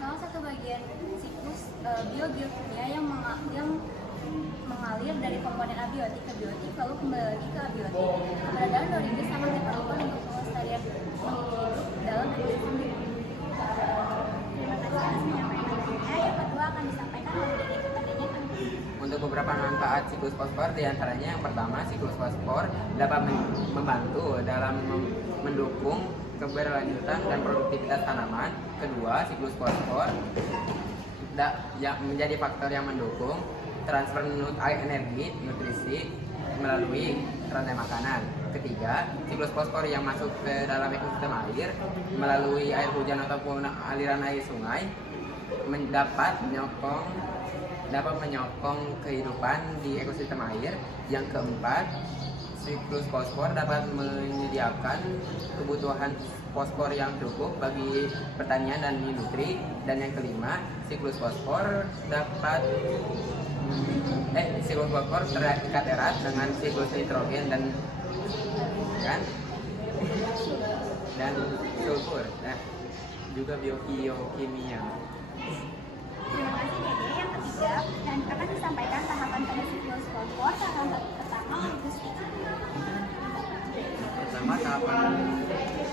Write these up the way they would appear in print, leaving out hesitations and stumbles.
salah satu bagian siklus biogeokimia yang mengalir dari komponen abiotik ke biotik lalu kembali lagi ke abiotik. Keberadaan dua ini sangat diperlukan untuk pelestarian makhluk hidup dalam ekosistem. Terima kasih atas penyampaiannya. Yang kedua akan disampaikan oleh Dedek. Adanya kan. Untuk beberapa manfaat siklus fosfor, diantaranya yang pertama, siklus fosfor dapat membantu dalam mendukung keberlanjutan dan produktivitas tanaman. Kedua, siklus fosfor yang menjadi faktor yang mendukung transfer energi, nutrisi melalui rantai makanan. Ketiga, siklus fosfor yang masuk ke dalam ekosistem air melalui air hujan ataupun aliran air sungai dapat menyokong kehidupan di ekosistem air. Yang keempat, siklus fosfor dapat menyediakan kebutuhan fosfor yang cukup bagi pertanian dan industri. Dan yang kelima, siklus fosfor terikat erat dengan siklus nitrogen dan sulfur, juga biokimia. Terima kasih Dede. Yang ketiga dan akan disampaikan tahapan pada siklus fosfor. Tahapan pertama untuk Pertama, tahapan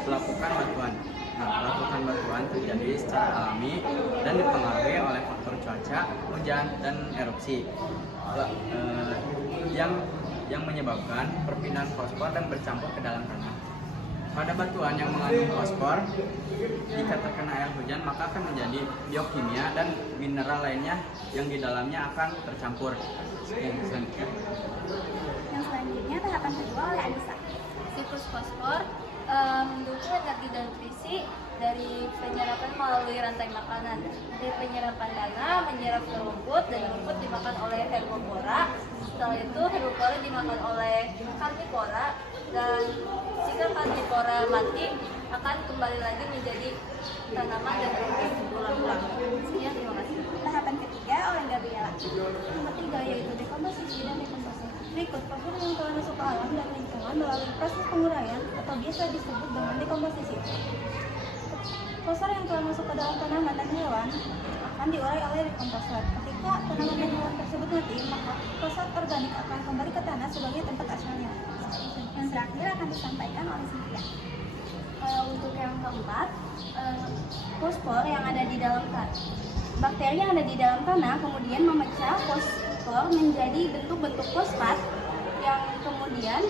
pelapukan batuan. Pelapukan batuan terjadi secara alami dan dipengaruhi oleh faktor cuaca, hujan, dan erupsi yang menyebabkan perpindahan fosfor dan bercampur ke dalam tanah. Pada batuan yang mengandung fosfor, jika terkena air hujan maka akan menjadi biokimia dan mineral lainnya yang di dalamnya akan tercampur. Yang selanjutnya tahapan kedua oleh Anissa. Siklus fosfor mendukung energi dan nutrisi dari penyerapan melalui rantai makanan. Dari penyerapan tanah menyerap ke rumput dan rumput dimakan oleh herbivora. Setelah itu herbivora dimakan oleh karnivora, dan jika karnivora mati akan kembali lagi menjadi tanaman dan terus berulang-ulang. Sekian, terima kasih. Tahapan ketiga oleh Gabriela. Yang ketiga yaitu dekomposisi dan dekomposisi. Berikut fosfor yang telah masuk ke alam dan lingkungan melalui proses penguraian atau biasa disebut dengan dekomposisi. Fosfor yang telah masuk ke dalam tanaman dan hewan akan diurai oleh dekomposor. Ketika tanaman dan hewan tersebut mati, maka fosfor organik akan kembali ke tanah sebagai tempat asalnya. Yang terakhir akan disampaikan oleh Cynthia. Untuk yang keempat, fosfor yang ada di dalam tanah. Bakteri yang ada di dalam tanah kemudian memecah fosfor menjadi bentuk-bentuk fosfat yang kemudian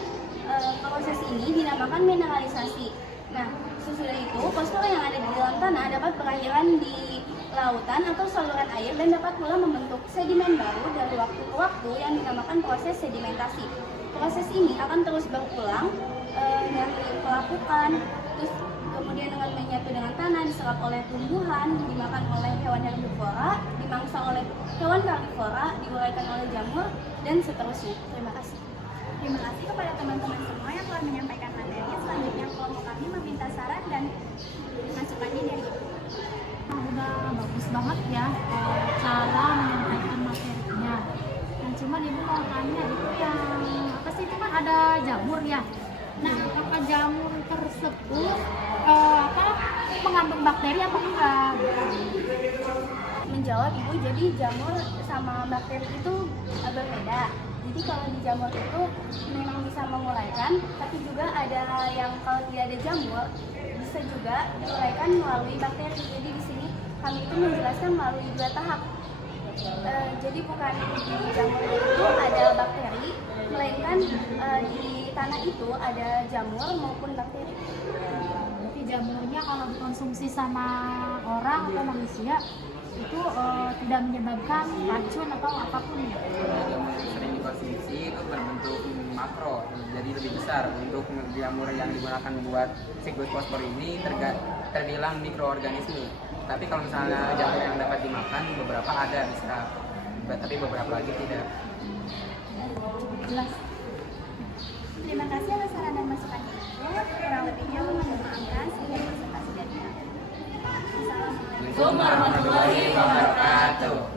proses ini dinamakan mineralisasi. Nah, sesudah itu fosfor yang ada di dalam tanah dapat berakhiran di lautan atau saluran air dan dapat pula membentuk sedimen baru dari waktu ke waktu yang dinamakan proses sedimentasi. Proses ini akan terus berulang dari pelapukan, terus kemudian dengan menyatu dengan tanah, diserap oleh tumbuhan, dimakan oleh hewan herbivora, dimangsa oleh hewan karnivora, diuraikan oleh jamur, dan seterusnya. Terima kasih. Terima kasih kepada teman-teman semua yang telah menyampaikan materi. Selanjutnya kelompok kami meminta saran dan masukannya dari Ibu. Udah bagus banget ya cara menyampaikan materinya. Dan cuman ibu mau tanya itu yang apa sih, itu kan ada jamur ya. Nah, apakah jamur tersebut mengandung bakteri atau enggak? Menjawab Ibu, jadi jamur sama bakteri itu berbeda. Jadi kalau di jamur itu memang bisa menguraikan, tapi juga ada yang kalau tidak ada jamur bisa juga diuraikan melalui bakteri. Jadi di sini kami itu menjelaskan melalui dua tahap. Jadi bukan di jamur itu ada bakteri, melainkan di tanah itu ada jamur maupun bakteri. Berarti jamurnya kalau dikonsumsi sama orang atau manusia itu tidak menyebabkan racun atau apapun ya? Jamur yang sering dikonsumsi itu berbentuk makro, jadi lebih besar. Untuk jamur yang digunakan buat siklus fosfor ini terbilang mikroorganisme. Tapi kalau misalnya jamur yang dapat dimakan, beberapa ada bisa, tapi beberapa lagi tidak. Jelas. Terima kasih atas saran dan masukannya Ibu. Kurang lebihnya mohon dimaafkan. Sekian presentasi dari kami. Assalamualaikum Assalamualaikum warahmatullahi wabarakatuh.